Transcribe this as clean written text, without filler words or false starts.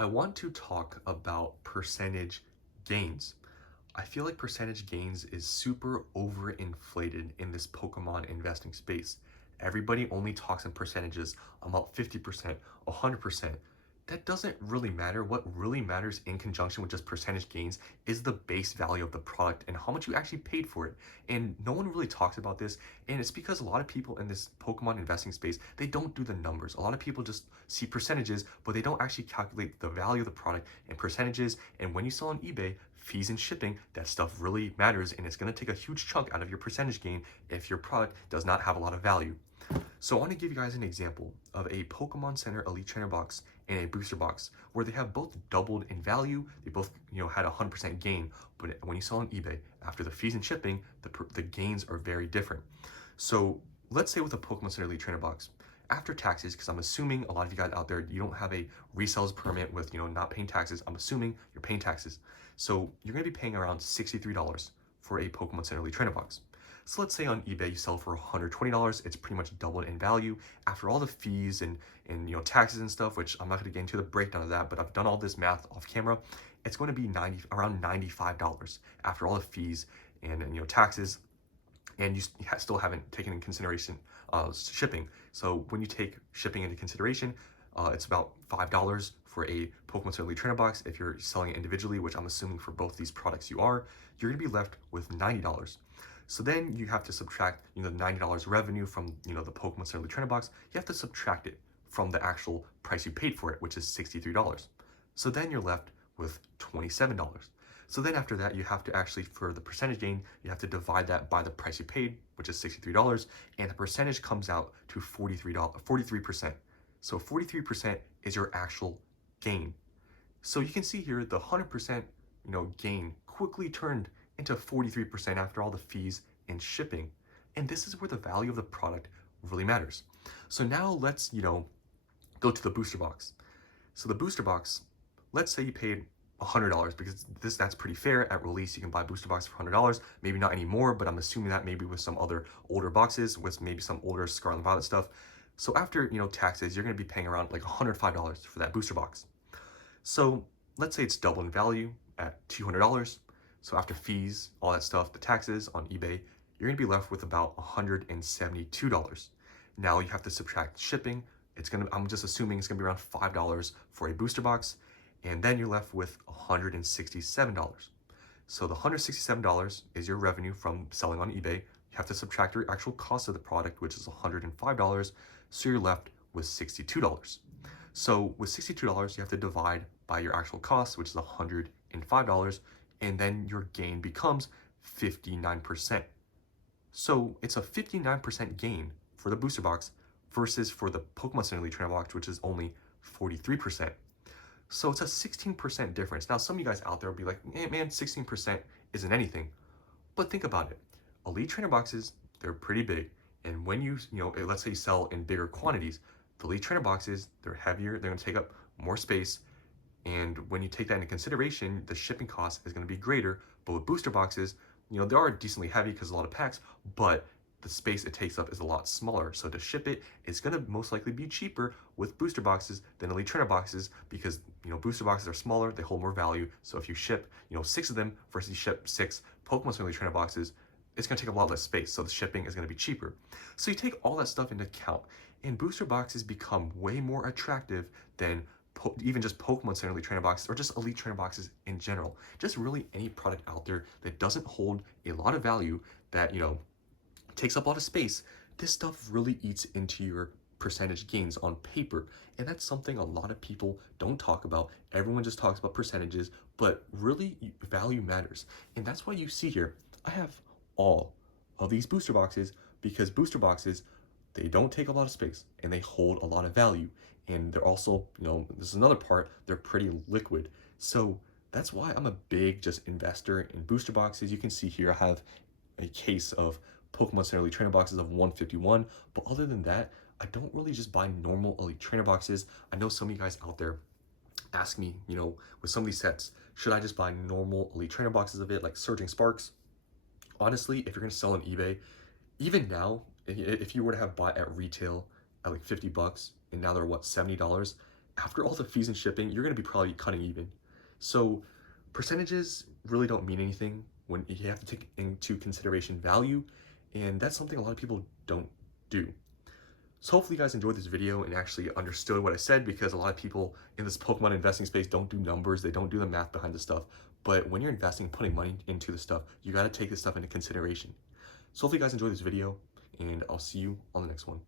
I want to talk about percentage gains. I feel like percentage gains is super overinflated in this Pokemon investing space. Everybody only talks in percentages about 50%, 100%. That doesn't really matter. What really matters in conjunction with just percentage gains is the base value of the product and how much you actually paid for it. And no one really talks about this. And it's because a lot of people in this Pokemon investing space, they don't do the numbers. A lot of people just see percentages, but they don't actually calculate the value of the product in percentages. And when you sell on eBay, fees and shipping, that stuff really matters, and it's going to take a huge chunk out of your percentage gain if your product does not have a lot of value. So I want to give you guys an example of a Pokemon Center Elite Trainer box and a booster box where they have both doubled in value. They both, had a 100% gain, but when you sell on eBay, after the fees and shipping, the gains are very different. So let's say with a Pokemon Center Elite Trainer box, after taxes, because I'm assuming a lot of you guys out there, you don't have a resales permit with, not paying taxes. I'm assuming you're paying taxes. So you're going to be paying around $63 for a Pokemon Center Elite Trainer box. So let's say on eBay you sell for $120. It's pretty much doubled in value after all the fees and taxes and stuff, which I'm not going to get into the breakdown of that, but I've done all this math off camera. It's going to be around $95 after all the fees and taxes, and you still haven't taken in consideration shipping. So when you take shipping into consideration, it's about $5 for a Pokemon Center Elite Trainer box. If you're selling it individually, which I'm assuming for both these products you are, you're gonna be left with $90. So then you have to subtract, the $90 revenue from, the Pokemon Center Elite Trainer box. You have to subtract it from the actual price you paid for it, which is $63. So then you're left with $27. So then after that, you have to actually, for the percentage gain, you have to divide that by the price you paid, which is $63, and the percentage comes out to 43%. So 43% is your actual gain. So you can see here the 100%, gain quickly turned into 43% after all the fees and shipping. And this is where the value of the product really matters. So now let's, go to the booster box. So the booster box, let's say you paid $100 because that's pretty fair. At release, you can buy booster box for $100. Maybe not anymore, but I'm assuming that maybe with some other older boxes, with maybe some older Scarlet and Violet stuff. So after taxes, you're going to be paying around like $105 for that booster box. So let's say it's double in value at $200. So after fees, all that stuff, the taxes on eBay, you're going to be left with about $172. Now you have to subtract shipping. I'm just assuming it's going to be around $5 for a booster box. And then you're left with $167. So the $167 is your revenue from selling on eBay. You have to subtract your actual cost of the product, which is $105. So you're left with $62. So with $62, you have to divide by your actual cost, which is $105. And then your gain becomes 59%. So it's a 59% gain for the booster box versus for the Pokemon Center Elite Trainer box, which is only 43%. So it's a 16% difference. Now, some of you guys out there will be like, man, 16% isn't anything. But think about it. Elite Trainer boxes, they're pretty big. And when let's say you sell in bigger quantities, the Elite Trainer boxes, they're heavier, they're gonna take up more space. And when you take that into consideration, the shipping cost is gonna be greater. But with booster boxes, they are decently heavy because a lot of packs, but the space it takes up is a lot smaller. So to ship it, it's going to most likely be cheaper with booster boxes than Elite Trainer boxes because, booster boxes are smaller, they hold more value. So if you ship, 6 of them versus you ship 6 Pokemon Center Elite Trainer boxes, it's going to take a lot less space. So the shipping is going to be cheaper. So you take all that stuff into account, and booster boxes become way more attractive than even just Pokemon Center Elite Trainer boxes or just Elite Trainer boxes in general. Just really any product out there that doesn't hold a lot of value, that, takes up a lot of space. This stuff really eats into your percentage gains on paper, and that's something a lot of people don't talk about. Everyone just talks about percentages, but really value matters. And that's why you see here I have all of these booster boxes, because booster boxes, they don't take a lot of space and they hold a lot of value, and they're also, this is another part, they're pretty liquid. So that's why I'm a big just investor in booster boxes. You can see here I have a case of Pokemon Center Elite Trainer boxes of 151, but other than that, I don't really just buy normal Elite Trainer boxes. I know some of you guys out there ask me, with some of these sets, should I just buy normal Elite Trainer boxes of it, like Surging Sparks? Honestly, if you're gonna sell on eBay, even now, if you were to have bought at retail at like $50, and now they're what, $70, after all the fees and shipping, you're going to be probably cutting even. So percentages really don't mean anything when you have to take into consideration value, and that's something a lot of people don't do. So hopefully you guys enjoyed this video and actually understood what I said, because a lot of people in this Pokemon investing space don't do numbers, they don't do the math behind the stuff. But when you're investing, putting money into the stuff, you got to take this stuff into consideration. So hopefully you guys enjoyed this video, and I'll see you on the next one.